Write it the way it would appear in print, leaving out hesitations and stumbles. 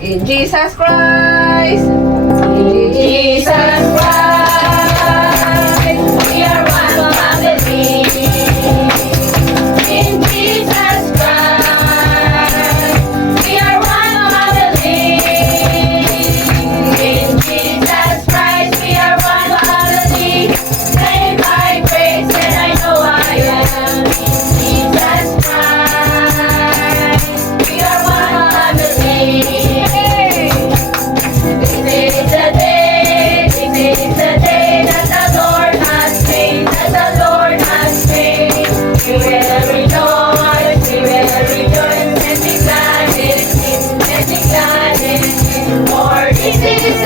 In Jesus Christ. In Jesus Christ. We are one family. In Jesus Christ. We are one family. In Jesus Christ. We are one family. Name I praise and I know I am. In Jesus Christ. We are one family. This is the day that the Lord has made, that the Lord has made. We will rejoice, and be glad in it, and be glad in it. For this is